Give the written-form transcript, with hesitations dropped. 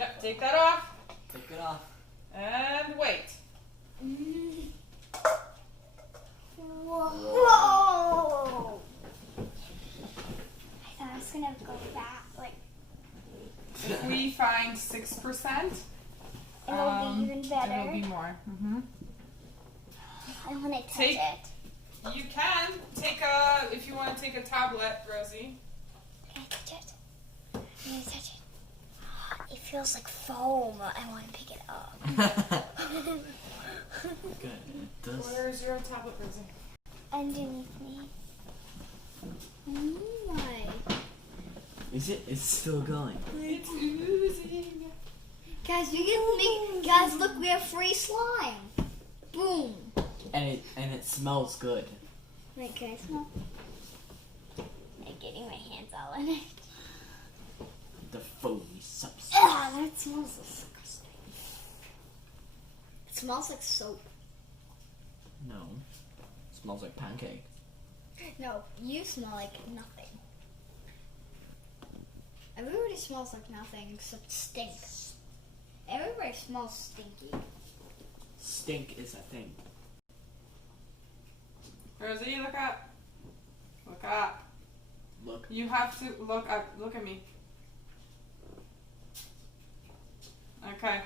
Yep, take that off. Take it off. And wait. Whoa! I thought I was gonna go back, like. If we find 6%, It'll be even better. It'll be more. I want to touch Take- it. You can take if you want to take a tablet, Rosie. Can I touch it? Can I touch it? It feels like foam. I want to pick it up. Good. It does. Where's your tablet, Rosie? Underneath me. Oh my. Is it? It's still going. It's oozing. Guys, we can make. Guys, look, we have free slime. Boom. And it smells good. Wait, can I smell? I'm getting my hands all in it. The foamy substance. Ah, that smells disgusting. It smells like soap. No. It smells like pancake. No, you smell like nothing. Everybody smells like nothing except stink. Everybody smells stinky. Stink is a thing. Rosie, look up. Look up. Look. You have to look up. Look at me. Okay.